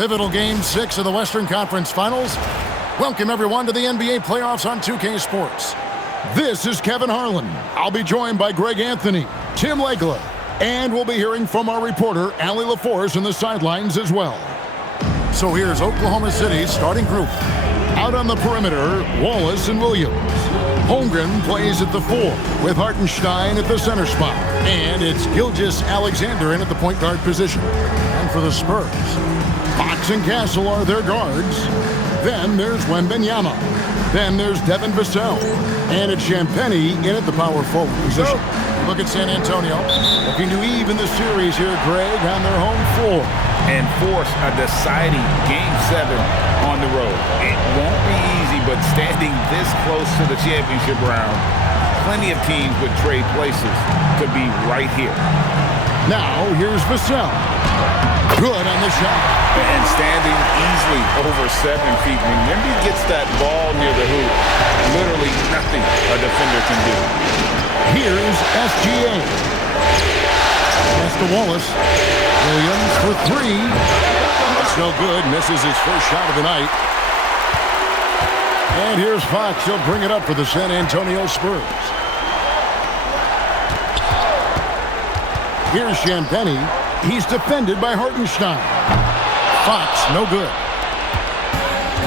Pivotal Game 6 of the Western Conference Finals. Welcome, everyone, to the NBA playoffs on 2K Sports. This is Kevin Harlan. I'll be joined by Greg Anthony, Tim Legler, and we'll be hearing from our reporter, Allie LaForce, in the sidelines as well. So here's Oklahoma City's starting group. Out on the perimeter, Wallace and Williams. Holmgren plays at the 4, with Hartenstein at the center spot. And it's Gilgeous-Alexander in at the point guard position. And for the Spurs, Fox and Castle are their guards. Then there's Wembanyama. Then there's Devin Vassell. And it's Champagnie in at the power forward position. Look at San Antonio, looking to even the series here, Greg, on their home floor. And force a deciding Game 7 on the road. It won't be easy, but standing this close to the championship round, plenty of teams would trade places to be right here. Now, here's Vassell. Good on the shot. And standing easily over 7 feet. When Wemby gets that ball near the hoop, literally nothing a defender can do. Here's SGA. Pass to Wallace. Williams for 3. That's no good. Misses his first shot of the night. And here's Fox. He'll bring it up for the San Antonio Spurs. Here's Champagnie. He's defended by Hartenstein. Fox, no good.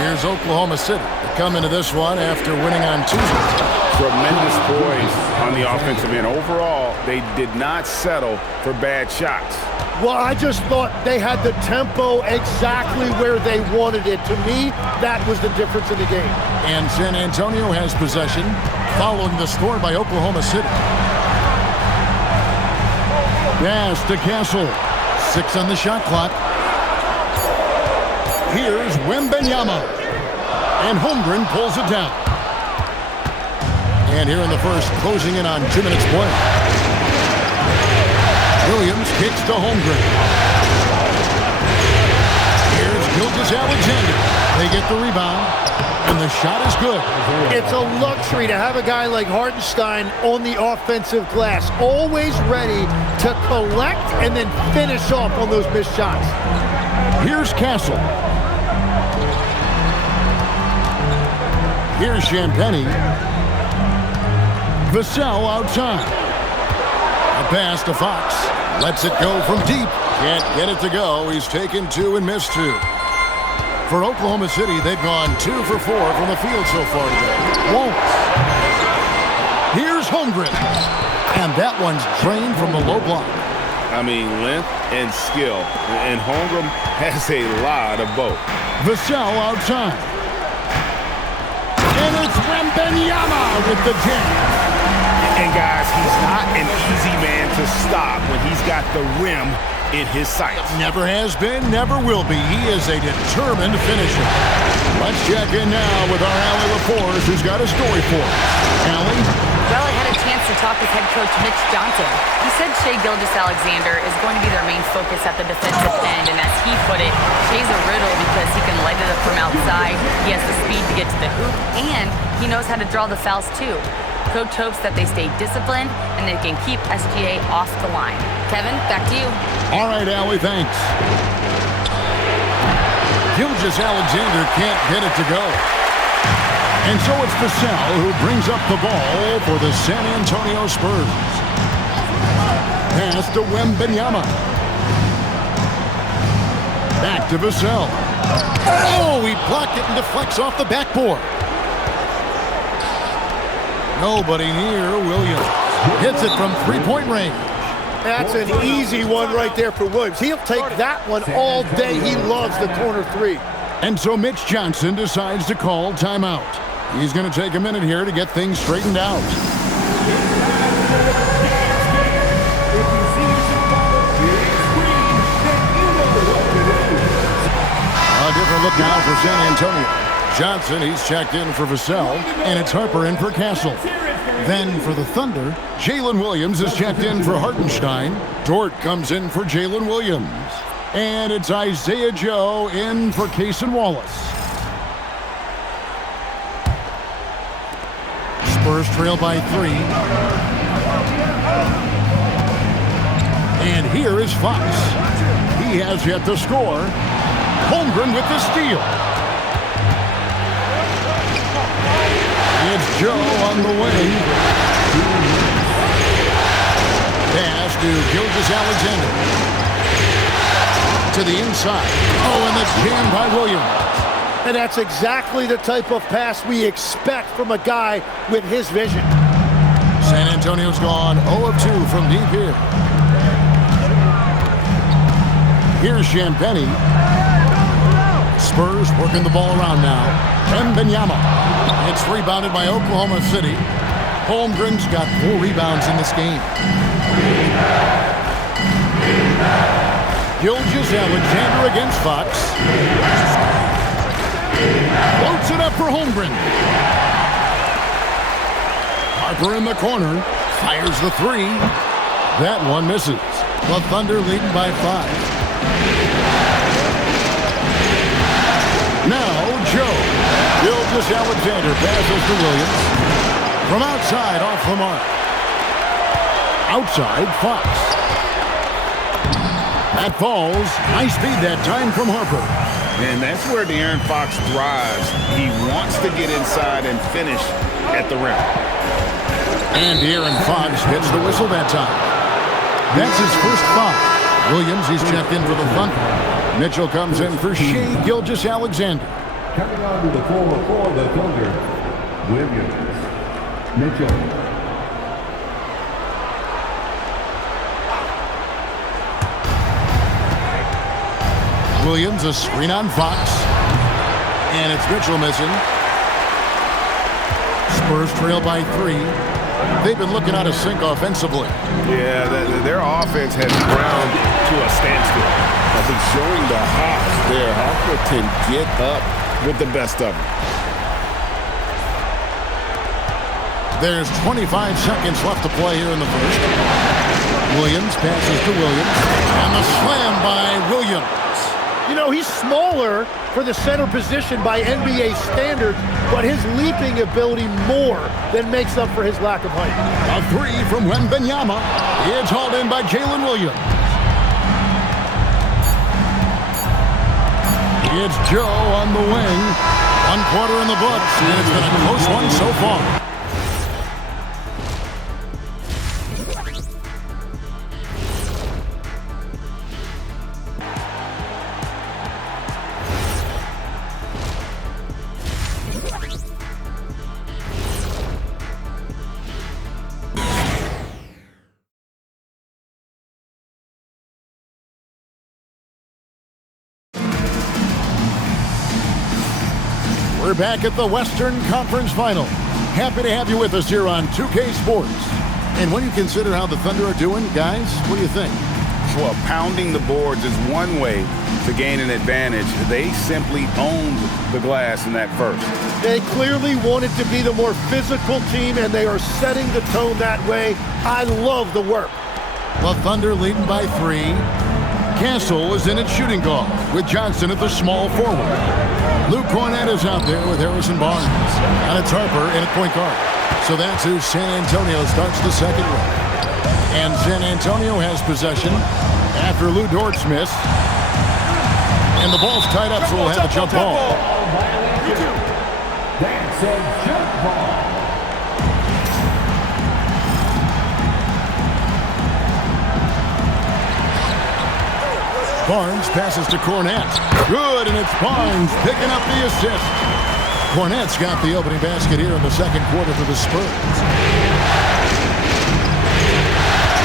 Here's Oklahoma City. They come into this one after winning on Tuesday. Tremendous poise on the offensive end. Overall, they did not settle for bad shots. Well, I just thought they had the tempo exactly where they wanted it. To me, that was the difference in the game. And San Antonio has possession, following the score by Oklahoma City. Pass to Castle. 6 on the shot clock. Here's Wembanyama. And Holmgren pulls it down. And here in the first, closing in on 2 minutes play. Williams kicks to Holmgren. Here's Gilgeous-Alexander. They get the rebound, and the shot is good. It's a luxury to have a guy like Hartenstein on the offensive glass, always ready to collect and then finish off on those missed shots. Here's Castle. Here's Champagnie. Vassell outside. A pass to Fox. Lets it go from deep. Can't get it to go. He's taken 2 and missed 2. For Oklahoma City, they've gone 2 for 4 from the field so far today. Won't. Here's Holmgren. And that one's drained from the low block. I mean, length and skill. And Holmgren has a lot of both. Vassell outside. And it's Wembanyama with the jam. And guys, he's not an easy man to stop when he's got the rim in his sights. Never has been, never will be. He is a determined finisher. Let's check in now with our Allie LaForce, who's got a story for us. Allie? Well, I had a chance to talk with head coach Mitch Johnson. He said Shai Gilgeous-Alexander is going to be their main focus at the defensive end, and as he put it, Shai's a riddle because he can light it up from outside, he has the speed to get to the hoop, and he knows how to draw the fouls too. Coach hopes that they stay disciplined and they can keep SGA off the line. Kevin, back to you. All right, Allie, thanks. Gilgeous-Alexander can't get it to go. And so it's Vassell who brings up the ball for the San Antonio Spurs. Pass to Wembanyama. Back to Vassell. Oh, he blocked it and deflects off the backboard. Nobody near Williams. Hits it from 3-point range. That's an easy one right there for Williams. He'll take that one all day. He loves the corner 3. And so Mitch Johnson decides to call timeout. He's going to take a minute here to get things straightened out. A different look now for San Antonio. Johnson, he's checked in for Vassell, and it's Harper in for Castle. Then for the Thunder, Jalen Williams is checked in for Hartenstein. Dort comes in for Jalen Williams. And it's Isaiah Joe in for Cason Wallace. Spurs trail by 3. And here is Fox. He has yet to score. Holmgren with the steal. It's Joe on the wing. Pass to Gilgeous-Alexander. To the inside. Oh, and that's jammed by Williams. And that's exactly the type of pass we expect from a guy with his vision. San Antonio's gone 0 of 2 from deep here. Here's Champagnie. Spurs working the ball around now. Wembanyama. It's rebounded by Oklahoma City. Holmgren's got 4 rebounds in this game. Gilgeous-Alexander against Fox. Floats it up for Holmgren. Harper in the corner. Fires the 3. That one misses. The Thunder leading by 5. Now, Joe. Gilgeous-Alexander passes to Williams. From outside, off the mark. Outside, Fox. That falls. Nice speed that time from Harper. And that's where De'Aaron Fox thrives. He wants to get inside and finish at the rim. And De'Aaron Fox gets the whistle that time. That's his first foul. Williams, he's checked in for the Thunder. Mitchell comes in for Shai Gilgeous-Alexander. Coming on to the floor for the Thunder, Williams, Mitchell. Williams, a screen on Fox. And it's Mitchell missing. Spurs trail by 3. They've been looking out of sync offensively. Yeah, their offense has ground to a standstill. I think showing the hops there, Harper can get up with the best of them. There's 25 seconds left to play here in the first. Williams passes to Williams. And the slam by Williams. You know, he's smaller for the center position by NBA standards, but his leaping ability more than makes up for his lack of height. A 3 from Wembanyama. It's hauled in by Jalen Williams. It's Joe on the wing. 1 quarter in the books, and it's been a close one so far. We're back at the Western Conference Final. Happy to have you with us here on 2K Sports. And when you consider how the Thunder are doing, guys, what do you think? Well, pounding the boards is one way to gain an advantage. They simply owned the glass in that first. They clearly wanted to be the more physical team, and they are setting the tone that way. I love the work. The Thunder leading by 3. Castle is in at shooting guard with Johnson at the small forward. Luke Cornett is out there with Harrison Barnes. And it's Harper in at point guard. So that's who San Antonio starts the second round. And San Antonio has possession after Lou Dort's miss. And the ball's tied up, so we'll have a jump ball. That's a jump ball. Barnes passes to Cornett. Good, and it's Barnes picking up the assist. Cornett's got the opening basket here in the second quarter for the Spurs.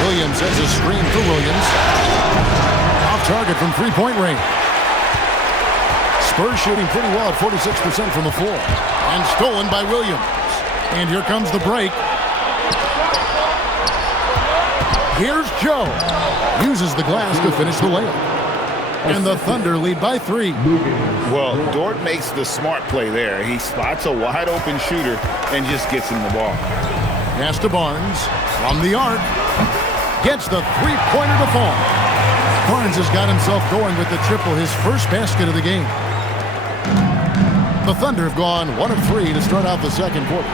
Williams has a screen for Williams. Off target from three-point range. Spurs shooting pretty well at 46% from the floor. And stolen by Williams. And here comes the break. Here's Joe. Uses the glass to finish the layup. And the Thunder lead by 3. Well, Dort makes the smart play there. He spots a wide-open shooter and just gets him the ball. Pass to Barnes. From the arc. Gets the three-pointer to fall. Barnes has got himself going with the triple, his first basket of the game. The Thunder have gone 1 of 3 to start out the second quarter.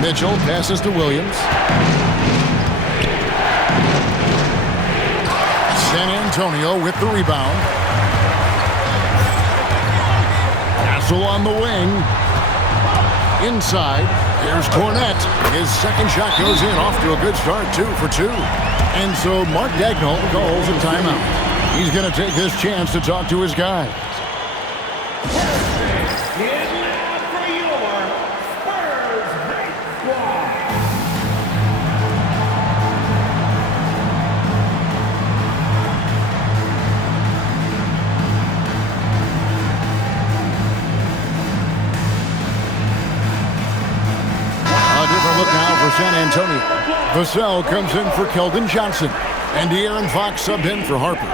Mitchell passes to Williams. San Antonio with the rebound. Castle on the wing. Inside. Here's Cornette. His second shot goes in. Off to a good start. 2 for 2. And so Mark Daigneault calls a timeout. He's going to take this chance to talk to his guys. San Antonio. Vassell comes in for Keldon Johnson. And De'Aaron Fox subbed in for Harper.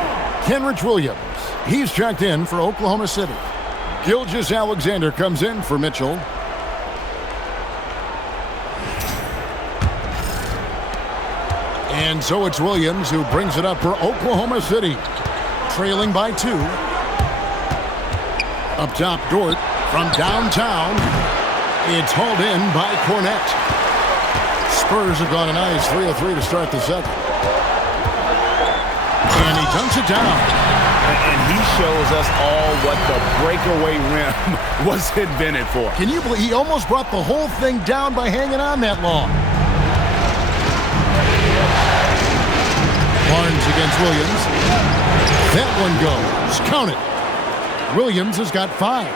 Kenrich Williams, he's checked in for Oklahoma City. Gilgeous-Alexander comes in for Mitchell. And so it's Williams who brings it up for Oklahoma City. Trailing by 2. Up top, Dort from downtown. It's hauled in by Cornette. Spurs have gone a nice 3 of 3 to start the second. And he dunks it down. And he shows us all what the breakaway rim was invented for. Can you believe he almost brought the whole thing down by hanging on that long? Barnes against Williams. That one goes. Count it. Williams has got 5.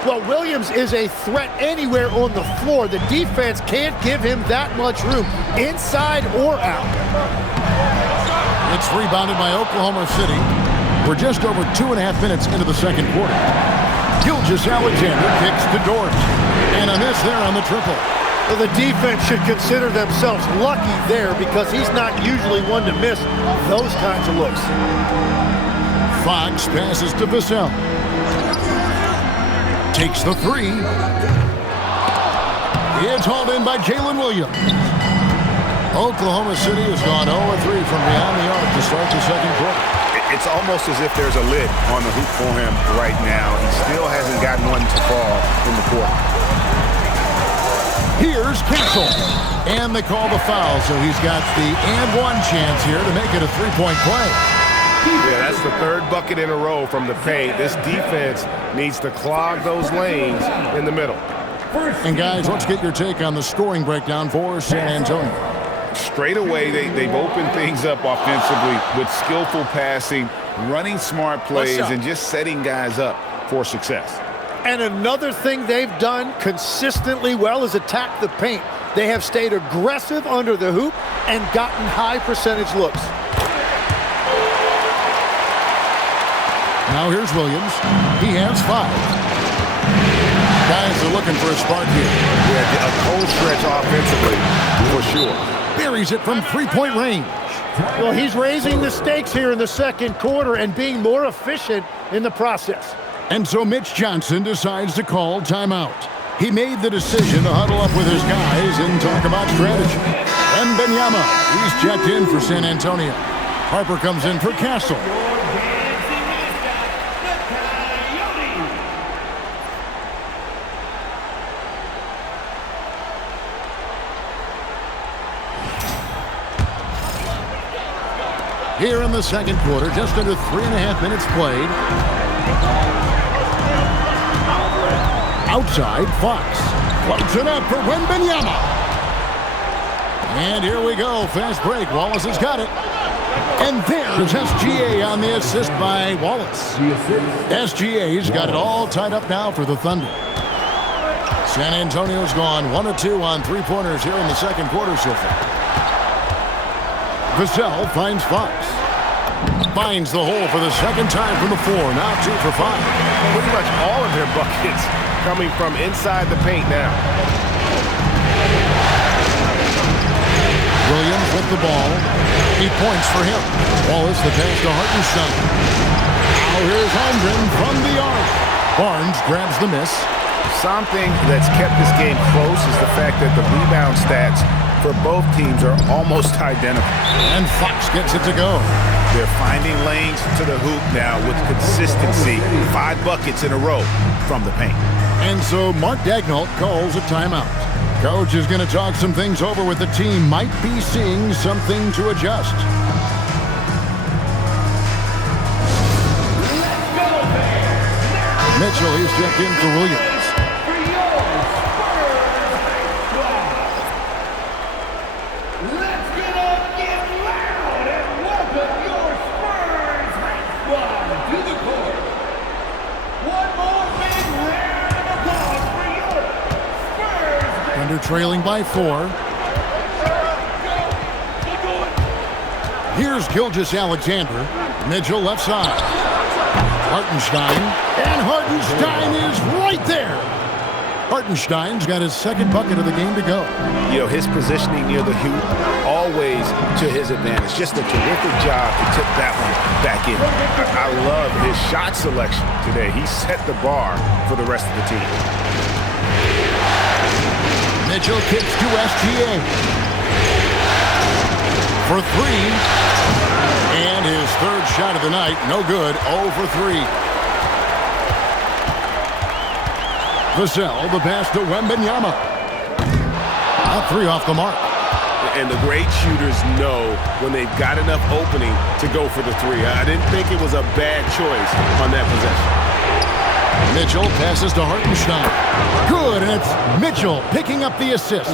Well, Williams is a threat anywhere on the floor. The defense can't give him that much room, inside or out. It's rebounded by Oklahoma City. We're just over 2.5 minutes into the second quarter. Gilgeous-Alexander kicks to Dort. And a miss there on the triple. Well, the defense should consider themselves lucky there because he's not usually one to miss those kinds of looks. Fox passes to Vassell. Takes the 3. It's hauled in by Jalen Williams. Oklahoma City has gone 0-3 from beyond the arc to start the second quarter. It's almost as if there's a lid on the hoop for him right now. He still hasn't gotten one to fall in the quarter. Here's Castle. And they call the foul, so he's got the and-one chance here to make it a 3-point play. Yeah, that's the 3rd bucket in a row from the paint. This defense needs to clog those lanes in the middle. And guys, let's get your take on the scoring breakdown for San Antonio. Straight away, they've opened things up offensively with skillful passing, running smart plays, and just setting guys up for success. And another thing they've done consistently well is attack the paint. They have stayed aggressive under the hoop and gotten high percentage looks. Now here's Williams. He has 5. Guys are looking for a spark here. Yeah, a cold stretch offensively, for sure. Buries it from 3-point range. Well, he's raising the stakes here in the second quarter and being more efficient in the process. And so Mitch Johnson decides to call timeout. He made the decision to huddle up with his guys and talk about strategy. Wembanyama, he's checked in for San Antonio. Harper comes in for Castle. Here in the second quarter, just under 3.5 minutes played. Outside, Fox. Floats it up for Wembanyama. And here we go. Fast break. Wallace has got it. And there's SGA on the assist by Wallace. SGA's got it all tied up now for the Thunder. San Antonio's gone 1 of 2 on 3-pointers here in the second quarter so far. Vassell finds Fox. Finds the hole for the second time from the floor. Now 2 for 5. Pretty much all of their buckets coming from inside the paint now. Williams with the ball. He points for him. Wallace the pass to Hartenstein. Now here's Holmgren from the arc. Barnes grabs the miss. Something that's kept this game close is the fact that the rebound stats for both teams are almost identical. And Fox gets it to go. They're finding lanes to the hoop now with consistency. 5 buckets in a row from the paint. And so Mark Daigneault calls a timeout. Coach is going to talk some things over with the team. Might be seeing something to adjust. Mitchell, he's checked in for Williams. Trailing by 4. Here's Gilgeous-Alexander. Mitchell left side. Hartenstein. And Hartenstein is right there. Hartenstein's got his second bucket of the game to go. You know, his positioning near the hoop, always to his advantage. Just a terrific job to tip that one back in. I love his shot selection today. He set the bar for the rest of the team. Mitchell kicks to SGA. For 3. And his third shot of the night, no good, 0 for 3. Vassell, the pass to Wembanyama. A 3 off the mark. And the great shooters know when they've got enough opening to go for the 3. I didn't think it was a bad choice on that possession. Mitchell passes to Hartenstein. Good, and it's Mitchell picking up the assist.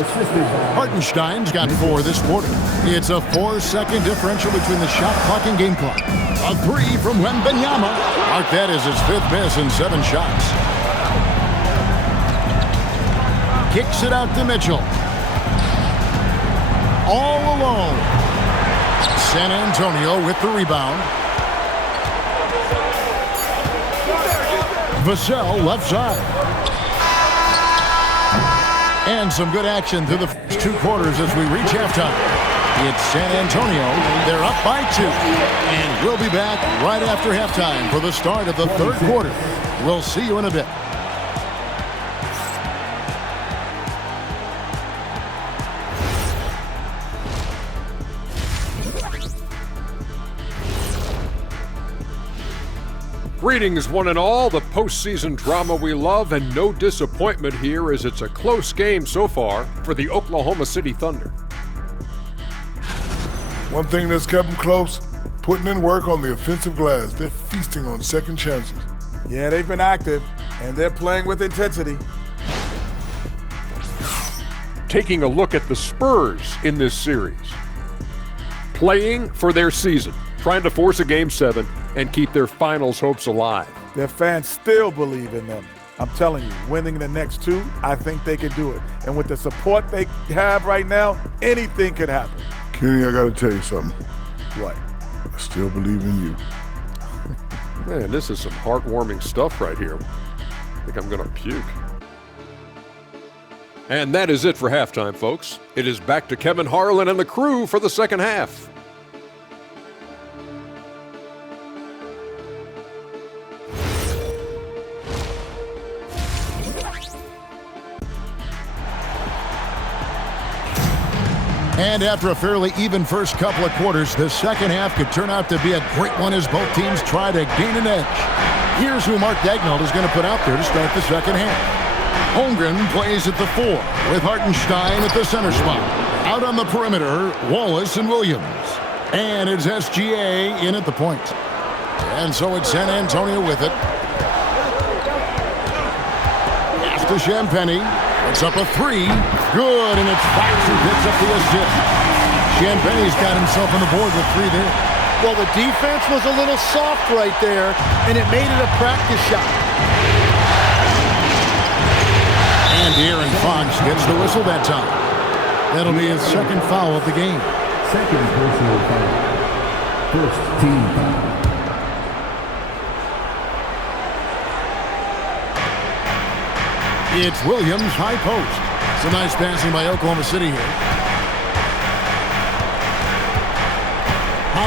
Hartenstein's got 4 this quarter. It's a 4-second differential between the shot clock and game clock. A 3 from Wembanyama. Mark that as his 5th miss in 7 shots. Kicks it out to Mitchell. All alone. San Antonio with the rebound. Vassell left side. And some good action through the first 2 quarters as we reach halftime. It's San Antonio. They're up by 2. And we'll be back right after halftime for the start of the 3rd quarter. We'll see you in a bit. Greetings, one and all. The postseason drama we love, and no disappointment here as it's a close game so far for the Oklahoma City Thunder. One thing that's kept them close, putting in work on the offensive glass. They're feasting on second chances. Yeah, they've been active, and they're playing with intensity. Taking a look at the Spurs in this series. Playing for their season, trying to force a Game 7 and keep their finals hopes alive. Their fans still believe in them. I'm telling you, winning the next 2, I think they can do it. And with the support they have right now, anything could happen. Kenny, I gotta tell you something. What? I still believe in you. Man, this is some heartwarming stuff right here. I think I'm gonna puke. And that is it for halftime, folks. It is back to Kevin Harlan and the crew for the second half. And after a fairly even first couple of quarters, the second half could turn out to be a great one as both teams try to gain an edge. Here's who Mark Daigneault is going to put out there to start the second half. Holmgren plays at the 4 with Hartenstein at the center spot. Out on the perimeter, Wallace and Williams. And it's SGA in at the point. And so it's San Antonio with it. Pass to Champagnie. It's up a 3. Good, and it's Fox who picks up the assist. Champagnie's got himself on the board with 3 there. Well, the defense was a little soft right there, and it made it a practice shot. And De'Aaron Fox gets the whistle that time. That'll be his second foul of the game. Second personal foul. First team foul. It's Williams, high post. Some nice passing by Oklahoma City here.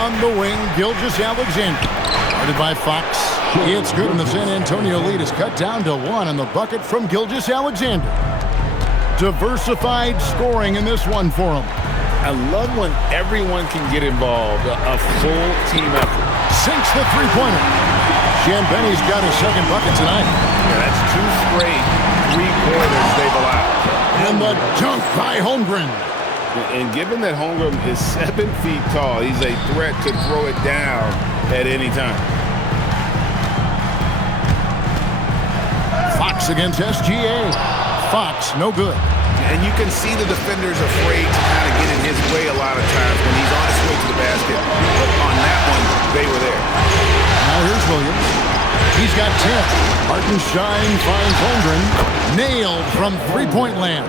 On the wing, Gilgeous-Alexander. Guarded by Fox. It's good, and the San Antonio lead is cut down to 1 on the bucket from Gilgeous-Alexander. Diversified scoring in this one for him. I love when everyone can get involved, a full team effort. Sinks the three-pointer. Champagnie's got his second bucket tonight. Yeah, that's 2 straight 3-pointers they've allowed. And the dunk by Holmgren. And given that Holmgren is 7 feet tall, he's a threat to throw it down at any time. Fox against SGA. Fox, no good. And you can see the defender's afraid to kind of get in his way a lot of times when he's on his way to the basket. But on that one, they were there. Now here's Williams. He's got 10. Hartenstein finds Holmgren. Nailed from three-point land.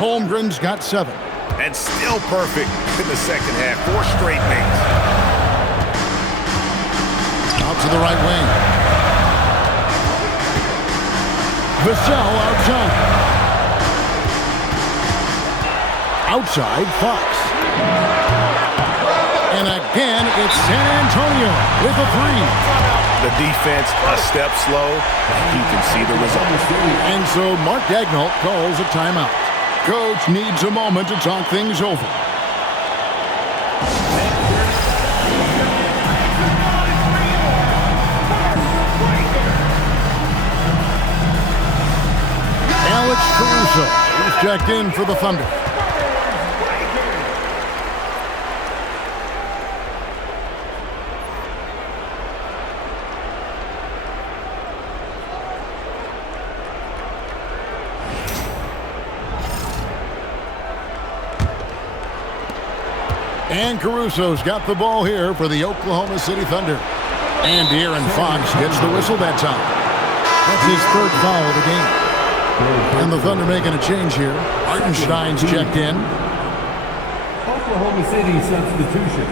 Holmgren's got 7. And still perfect in the second half. 4 straight makes. Out to the right wing. Vassell outside. Outside, Fox. And again, it's San Antonio with a 3. The defense a step slow, and you can see the result. And so Mark Daigneault calls a timeout. Coach needs a moment to talk things over. Alex Caruso is checked in for the Thunder. And Caruso's got the ball here for the Oklahoma City Thunder. And De'Aaron Fox gets the whistle that time. That's his 3rd foul of the game. And the Thunder making a change here. Hartenstein's checked in. Oklahoma City substitution.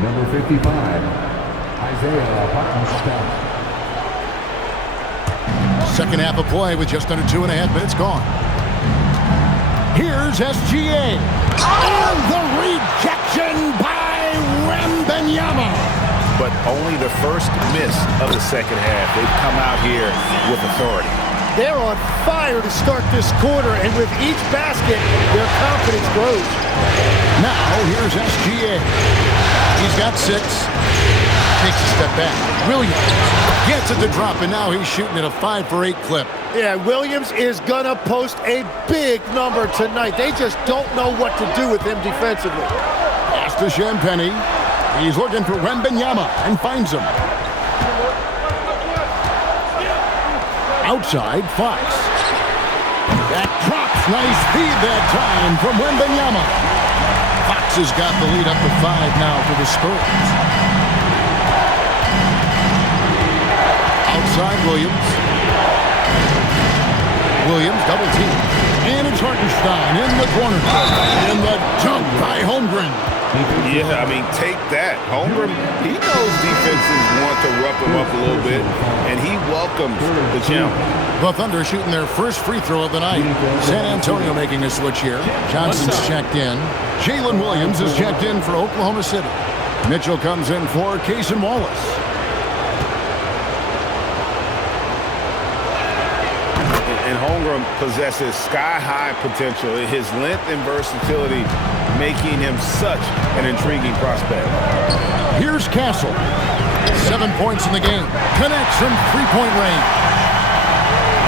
Number 55, Isaiah Hartenstein. Second half of play with just under 2.5 minutes gone. Here's SGA. And the rejection by Wembanyama. But only the first miss of the second half. They've come out here with authority. They're on fire to start this quarter, and with each basket, their confidence grows. Now, here's SGA. He's got 6. Takes a step back. Williams gets it to drop, and now he's shooting at a 5 for 8 clip. Yeah, Williams is going to post a big number tonight. They just don't know what to do with him defensively. Pass to Champagnie. He's looking for Wembanyama and finds him. Outside, Fox. That drops. Nice feed that time from Wembanyama. Fox has got the lead up to 5 now for the Spurs. Outside, Williams. Williams, double team. And it's Hartenstein in the corner. And the dunk by Holmgren. Yeah, I mean, take that. Holmgren, he knows defenses want to rough him up a little bit, and he welcomes the challenge. The Thunder shooting their first free throw of the night. San Antonio making a switch here. Johnson's checked in. Jalen Williams is checked in for Oklahoma City. Mitchell comes in for Cason Wallace. And Holmgren possesses sky-high potential. His length and versatility making him such an intriguing prospect. Here's Castle. 7 points in the game. Connects from three-point range.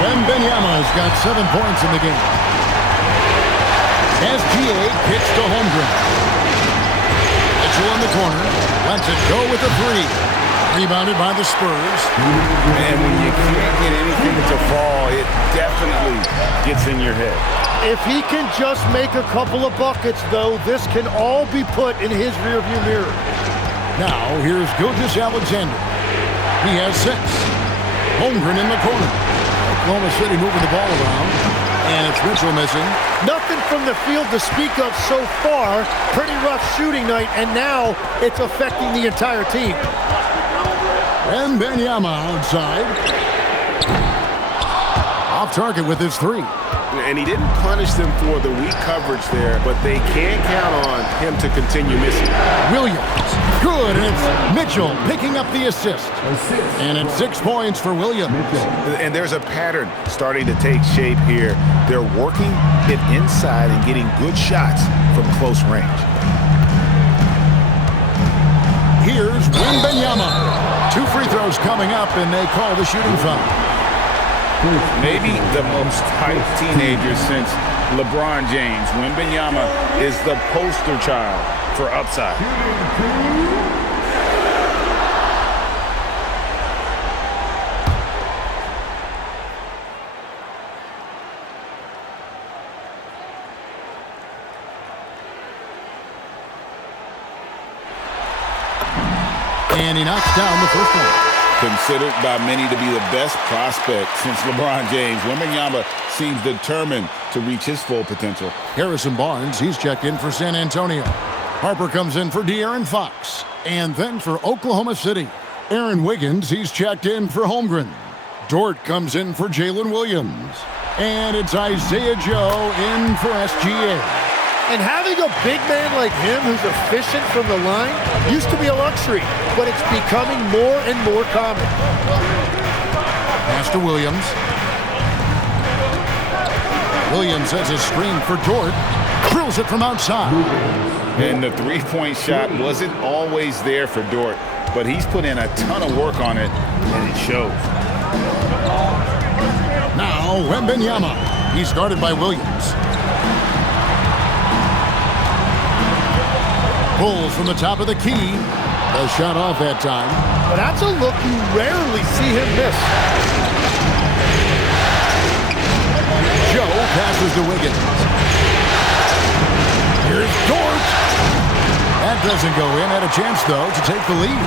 Wembanyama's got 7 points in the game. SGA kicks to Holmgren. Mitchell in the corner. Lets it go with the 3. Rebounded by the Spurs. And when you can't get anything to fall, it definitely gets in your head. If he can just make a couple of buckets, though, this can all be put in his rearview mirror. Now, here's Gilgeous-Alexander. He has 6. Holmgren in the corner. Oklahoma City moving the ball around. And it's Mitchell missing. Nothing from the field to speak of so far. Pretty rough shooting night, and now it's affecting the entire team. Wembanyama outside. Off target with his 3. And he didn't punish them for the weak coverage there, but they can't count on him to continue missing. Williams. Good, and it's Mitchell picking up the assist. And it's 6 points for Williams. And there's a pattern starting to take shape here. They're working it inside and getting good shots from close range. Here's Wembanyama. 2 free throws coming up, and they call the shooting foul. Maybe the most hyped teenager since LeBron James. Wembanyama is the poster child for upside. And he knocks down the first one. Considered by many to be the best prospect since LeBron James, Wembanyama seems determined to reach his full potential. Harrison Barnes, he's checked in for San Antonio. Harper comes in for De'Aaron Fox. And then for Oklahoma City, Aaron Wiggins, he's checked in for Holmgren. Dort comes in for Jalen Williams. And it's Isaiah Joe in for SGA. And having a big man like him who's efficient from the line used to be a luxury, but it's becoming more and more common. Pass to Williams. Williams has a screen for Dort. Drills it from outside. And the three-point shot wasn't always there for Dort, but he's put in a ton of work on it, and it shows. Now, Wembanyama. He's guarded by Williams. Pulls from the top of the key. A shot off that time. But that's a look you rarely see him miss. Joe passes to Wiggins. Here's Dort. That doesn't go in. Had a chance, though, to take the lead.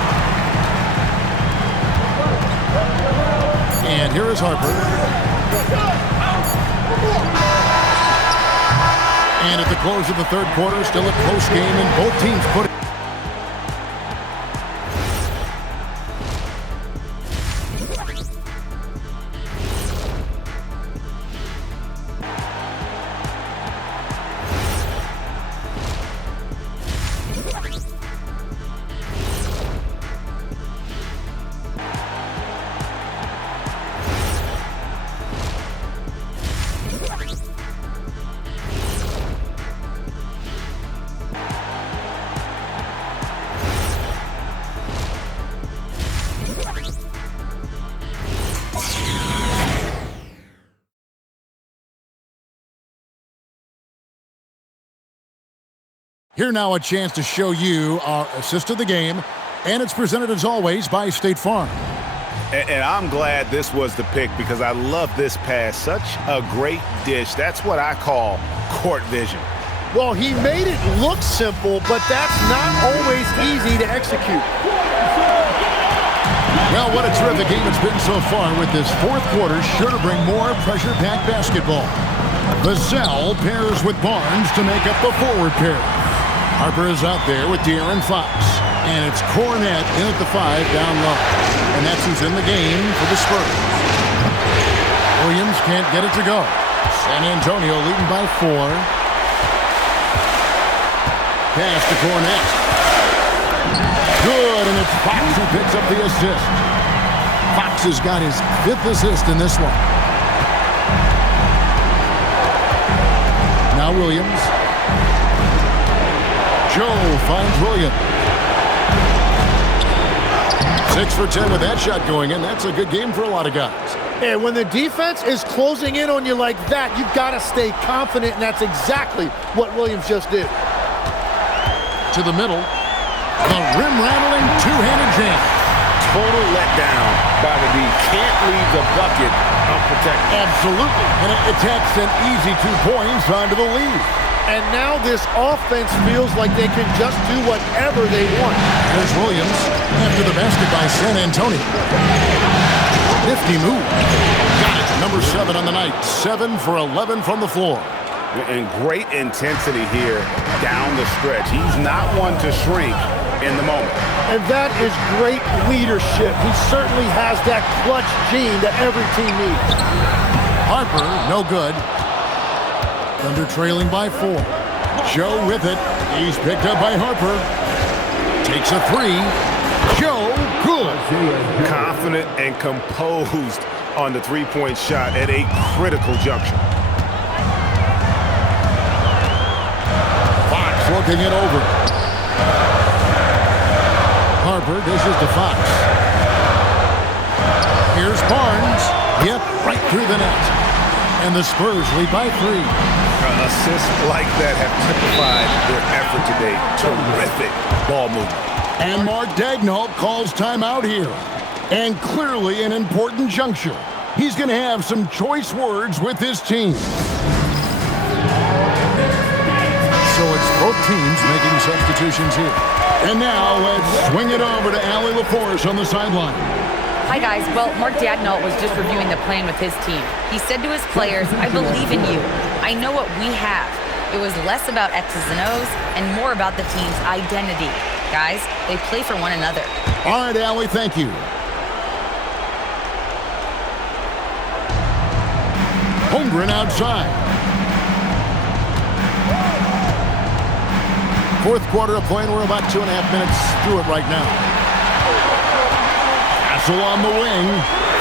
And here is Harper. And at the close of the third quarter, still a close game, and both teams put it. Here now a chance to show you our assist of the game, and it's presented as always by State Farm. And I'm glad this was the pick because I love this pass. Such a great dish. That's what I call court vision. Well, he made it look simple, but that's not always easy to execute. Well, what a terrific game it's been so far with this fourth quarter, sure to bring more pressure-packed basketball. Vassell pairs with Barnes to make up the forward pair. Harper is out there with De'Aaron Fox. And it's Cornette in at the 5 down low. And that's who's in the game for the Spurs. Williams can't get it to go. San Antonio leading by 4. Pass to Cornette. Good, and it's Fox who picks up the assist. Fox has got his 5th assist in this one. Now Williams. Joe finds Williams. 6 for 10 with that shot going in. That's a good game for a lot of guys. And when the defense is closing in on you like that, you've got to stay confident, and that's exactly what Williams just did. To the middle. The rim-rattling two-handed jam. Total letdown by the D. Can't leave the bucket unprotected. Absolutely. And it takes an easy 2 points onto the lead. And now this offense feels like they can just do whatever they want. There's Williams after the basket by San Antonio. Nifty move. Got it. Number 7 on the night. 7 for 11 from the floor. And great intensity here down the stretch. He's not one to shrink in the moment. And that is great leadership. He certainly has that clutch gene that every team needs. Harper, no good. Thunder trailing by 4. Joe with it. He's picked up by Harper. Takes a 3. Joe, good. Confident and composed on the three-point shot at a critical juncture. Fox looking it over. Harper dishes to Fox. Here's Barnes. Yep, right through the net. And the Spurs lead by 3. Assists like that have typified their effort today. Terrific ball movement. And Mark Daigneault calls timeout here. And clearly an important juncture. He's going to have some choice words with his team. So it's Both teams making substitutions here. And now let's swing it over to Allie LaForce on the sideline. Hi, guys. Well, Mark Daigneault was just reviewing the plan with his team. He said to his players, I believe in you. I know what we have. It was less about X's and O's and more about the team's identity. Guys, they play for one another. All right, Allie, thank you. Holmgren outside. Fourth quarter of play, and we're about 2.5 minutes through it right now. Castle on the wing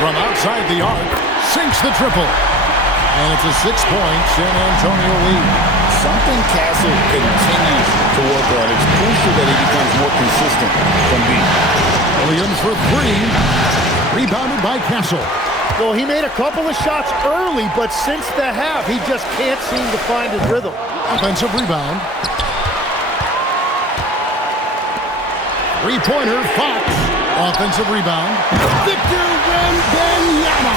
from outside the arc. Sinks the triple. And it's a 6-point San Antonio lead. Something Castle continues to work on. It's crucial that he becomes more consistent from deep. Williams for 3. Rebounded by Castle. Well, he made a couple of shots early, but since the half, he just can't seem to find his rhythm. Offensive rebound. Three-pointer, Fox. Offensive rebound. Victor Wembanyama.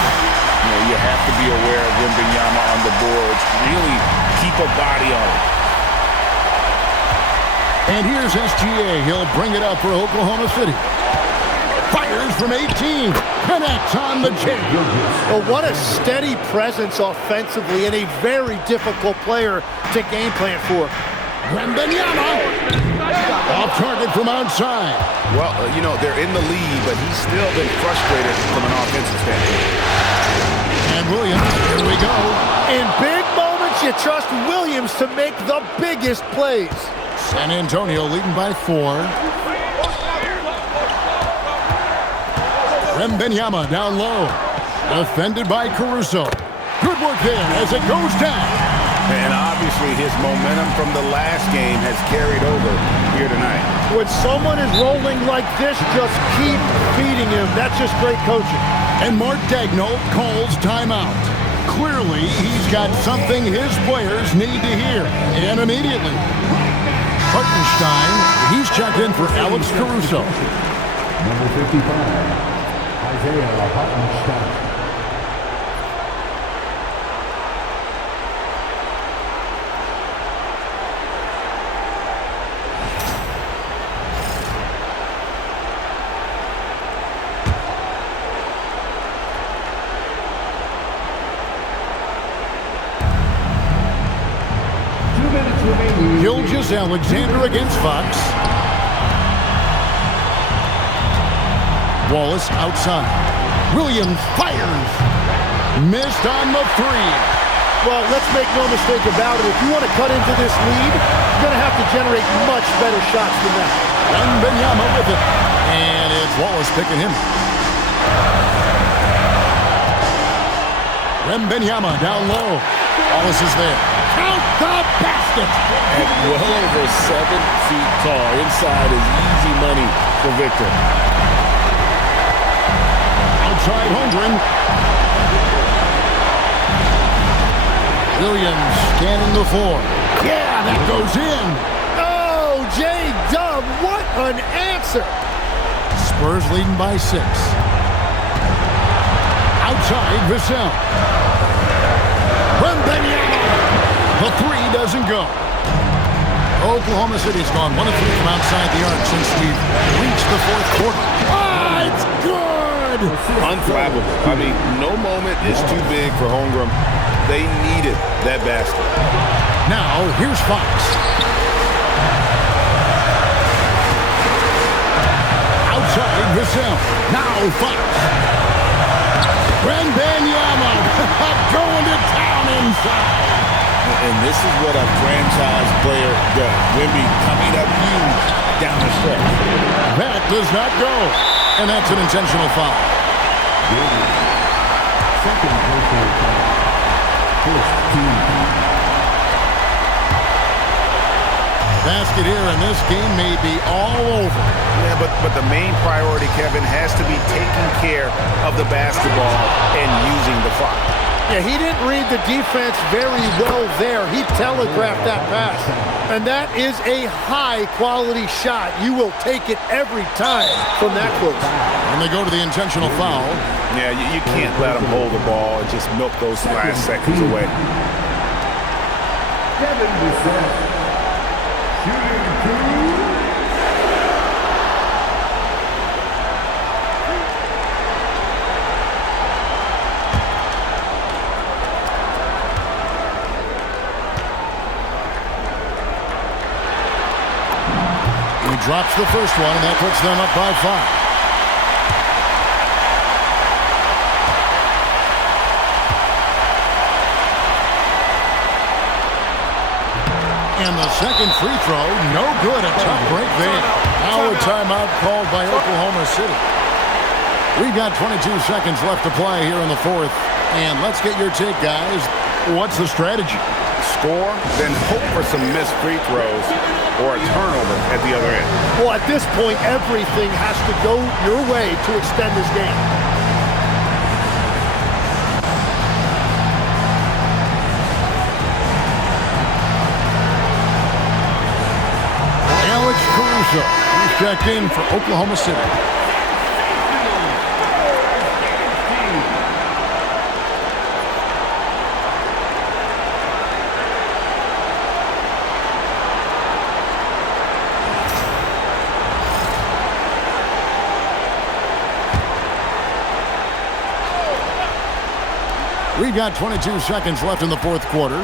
You have to be aware of Wembanyama on the boards. Really keep a body on it. And here's SGA. He'll bring it up for Oklahoma City. Fires from 18. Connects on the jam. Well, what a steady presence offensively and a very difficult player to game plan for. Wembanyama. Off target from outside. Well, they're in the lead, but he's still been frustrated from an offensive standpoint. And Williams, here we go. In big moments, you trust Williams to make the biggest plays. San Antonio leading by 4. Wembanyama down low. Defended by Caruso. Good work there as it goes down. And obviously his momentum from the last game has carried over here tonight. When someone is rolling like this, just keep feeding him. That's just great coaching. And Mark Daigneault calls timeout. Clearly, he's got something his players need to hear, and immediately. Hartenstein, he's checked in for Alex Caruso. Number 55, Isaiah Hartenstein. Gilgeous Alexander against Fox. Wallace outside. Williams fires. Missed on the 3. Well, let's make no mistake about it. If you want to cut into this lead, you're going to have to generate much better shots than that. Wembanyama with it. And it's Wallace picking him. Wembanyama down low. Wallace is there. Count the basket. At well over 7 feet tall. Inside is easy money for Victor. Outside Holmgren. Williams scanning the floor. Yeah, that goes in. Oh, J-Dub, what an answer. Spurs leading by 6. Outside Vassell. Wembanyama. The 3 doesn't go. Oklahoma City's gone 1 of 3 from outside the arc since we've reached the 4th quarter. Ah, it's good! Unflappable. I mean, no moment is too big for Holmgren. They needed that basket. Now, here's Fox. Outside Vassell. Now Fox. Wembanyama going to town inside. And this is what a franchise player does. Wemby coming up huge down the stretch. That does not go. And that's an intentional foul. Second personal foul. First team. Basket here, and this game may be all over. Yeah, but the main priority, Kevin, has to be taking care of the basketball and using the clock. Yeah, he didn't read the defense very well there. He telegraphed that pass. And that is a high-quality shot. You will take it every time from that close. And they go to the intentional foul. Yeah, you can't let him hold the ball and just milk those last seconds away. He drops the first one, and that puts them up by 5. And the second free throw, no good. A tough break there. Now a timeout called by Oklahoma City. We've got 22 seconds left to play here in the fourth. And let's get your take, guys. What's the strategy? Score, then hope for some missed free throws or a turnover at the other end. Well, at this point, everything has to go your way to extend this game. He's checked in for Oklahoma City. We've got 22 seconds left in the fourth quarter.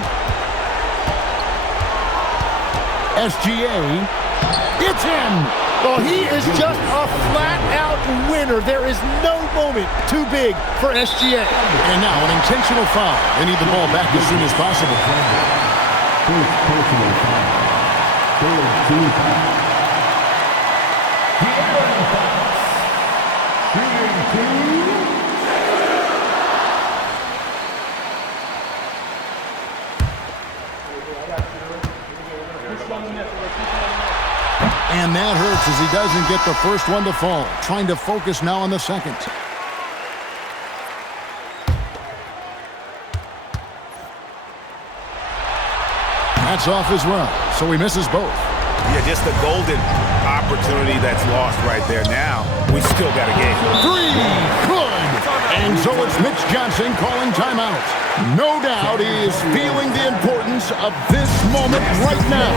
SGA. It's in! Well, he is just a flat-out winner. There is no moment too big for SGA. And now an intentional foul. They need the ball back as soon as possible. First personal foul. Third team foul. Shooting 2. And that hurts as he doesn't get the first one to fall. Trying to focus now on the second. That's off as well, so he misses both. Yeah, just a golden opportunity that's lost right there. Now, we still got a game. 3, good! And so it's Mitch Johnson calling timeout. No doubt he is feeling the importance of this moment right now.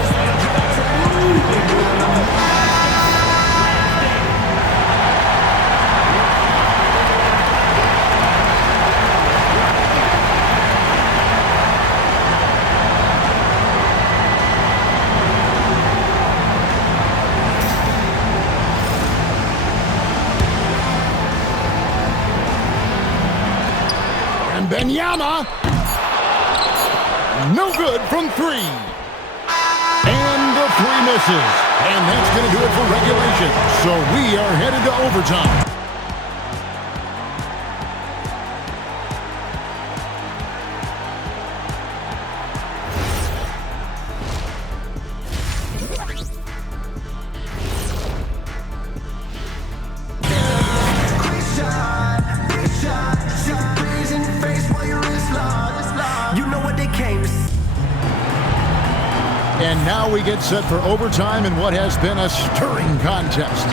And Benyama, no good from 3. And the 3 misses. And that's going to do it for regulation. So we are headed to overtime. And now we get set for overtime in what has been a stirring contest.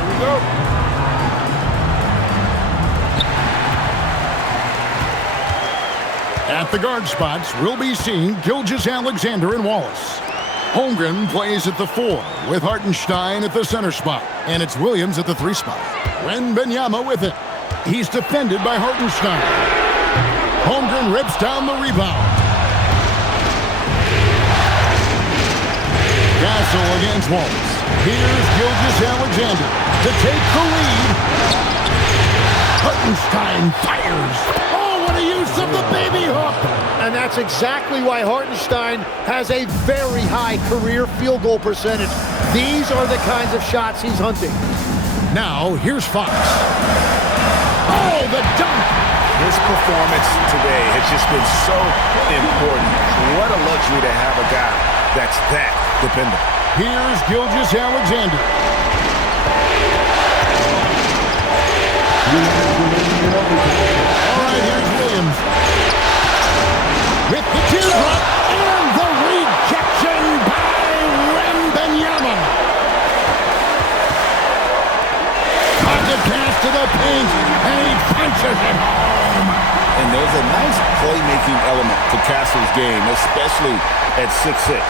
Here we go. At the guard spots, we'll be seeing Gilgeous-Alexander and Wallace. Holmgren plays at the 4, with Hartenstein at the center spot. And it's Williams at the 3 spot. Benyama with it. He's defended by Hartenstein. Holmgren rips down the rebound. Castle against Wallace. Here's Gilgeous-Alexander to take the lead. Hartenstein fires. Oh, what a use of the baby hook. And that's exactly why Hartenstein has a very high career field goal percentage. These are the kinds of shots he's hunting. Now, here's Fox. Oh, the dunk. His performance today has just been so important. What a luxury to have a guy that's that dependable. Here's Gilgeous-Alexander. All right, here's Williams. With the teardrop and the rejection by Benyama. Pocket pass to the paint, and he punches it home. And there's a nice playmaking element to Castle's game, especially at 6'6".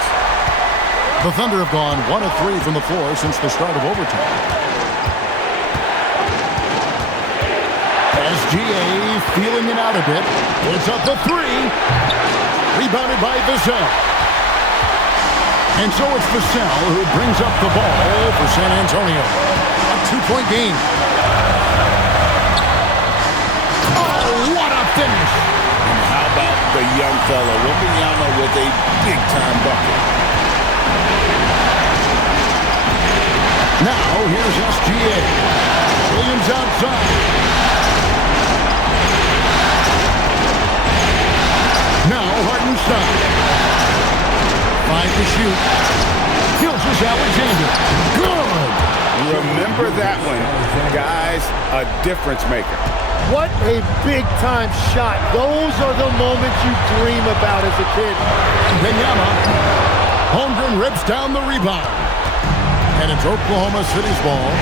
The Thunder have gone 1 of 3 from the floor since the start of overtime. SGA feeling it out a bit. It's up the 3. Rebounded by Vassell. And so it's Vassell who brings up the ball for San Antonio. A 2-point game. Oh, what a finish. And how about the young fella, Wembanyama, with a big-time bucket. Now here's SGA. Williams outside. Now Hartenstein. 5 to shoot. Kills Alexander. Good. Remember that one, guys, a difference maker. What a big-time shot. Those are the moments you dream about as a kid. Wembanyama. Holmgren rips down the rebound. And it's Oklahoma City's ball.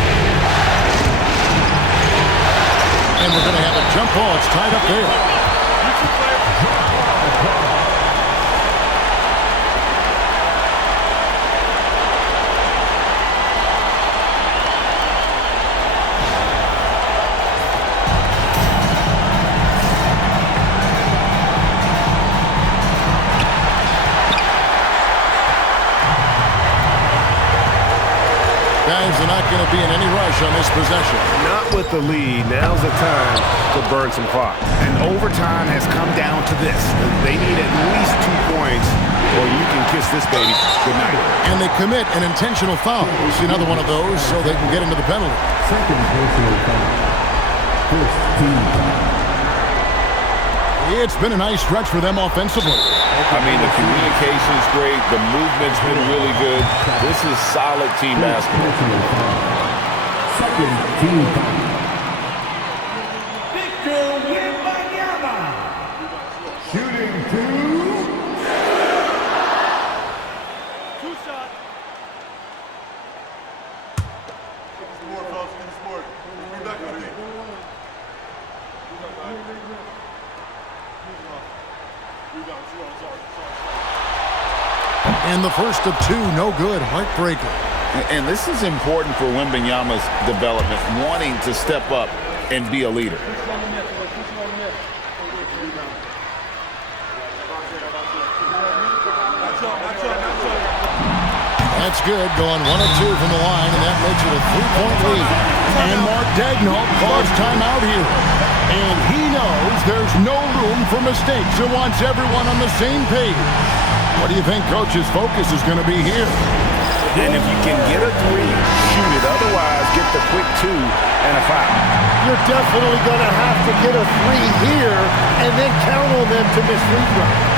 And we're going to have a jump ball. It's tied up there. Guys are not going to be in any rush on this possession. Not with the lead. Now's the time to burn some clock. And overtime has come down to this. They need at least 2 points, or you can kiss this baby goodnight. And they commit an intentional foul. See another one of those so they can get into the penalty. Second personal foul. First team foul. It's been a nice stretch for them offensively. I mean, the communication's great. The movement's been really good. This is solid team basketball. Second team foul. Shooting 2. And the first of 2, no good. Heartbreaker. And this is important for Wembanyama's development, wanting to step up and be a leader. That's good, going 1 of 2 from the line, and that makes it a 3-point lead. And Mark Daigneault calls timeout here. And he knows there's no room for mistakes and wants everyone on the same page. What do you think Coach's focus is going to be here? And if you can get a 3, shoot it. Otherwise, get the quick 2 and a foul. You're definitely going to have to get a 3 here and then count on them to miss free throws.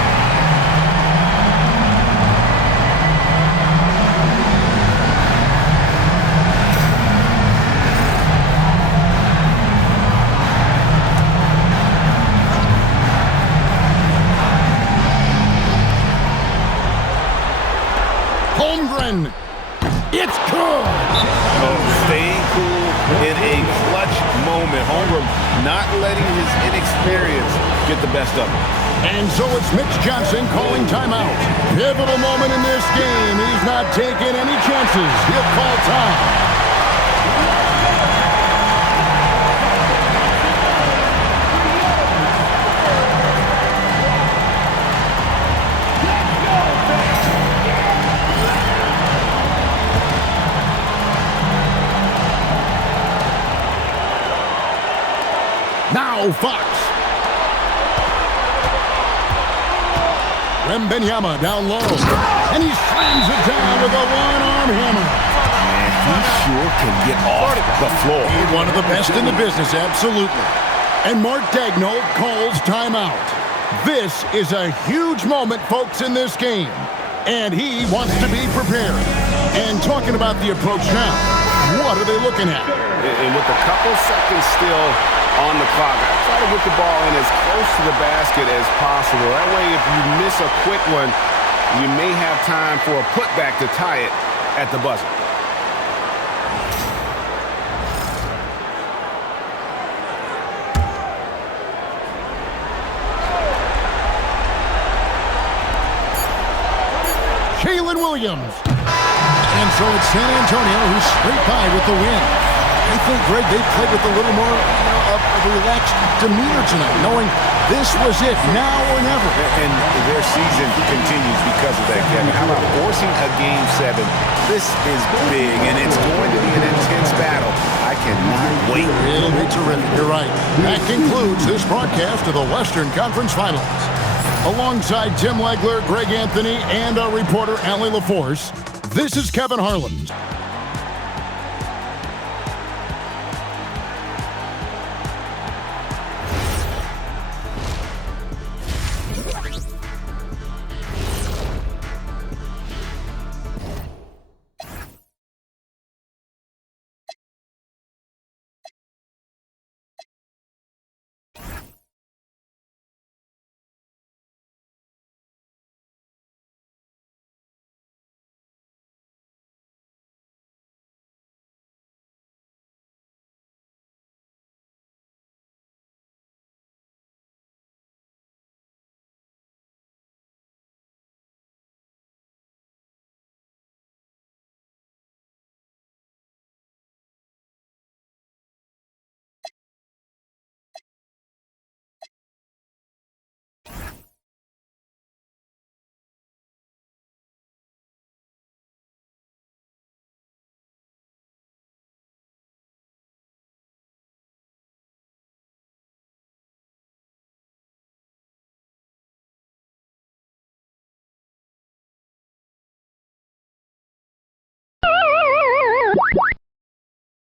Holmgren. It's good. Oh, staying cool in a clutch moment. Holmgren not letting his inexperience get the best of him. And so it's Mitch Johnson calling timeout. Pivotal moment in this game. He's not taking any chances. He'll call time. Now Fox. Wembanyama down low. And he slams it down with a one-arm hammer. And he sure can get off the floor. He's one of the best in the business, absolutely. And Mark Daigneault calls timeout. This is a huge moment, folks, in this game. And he wants to be prepared. And talking about the approach now, what are they looking at? And with a couple seconds still on the clock, I try to get the ball in as close to the basket as possible. That way, if you miss a quick one, you may have time for a putback to tie it at the buzzer. Jalen Williams. And so it's San Antonio who's straight by with the win. I think, Greg, they played with a little more of a relaxed demeanor tonight, knowing this was it, now or never. And their season continues because of that, Kevin. How about forcing a Game 7? This is big, and it's going to be an intense battle. I cannot wait. It'll be terrific. You're right. That concludes this broadcast of the Western Conference Finals. Alongside Tim Legler, Greg Anthony, and our reporter, Allie LaForce, this is Kevin Harlan.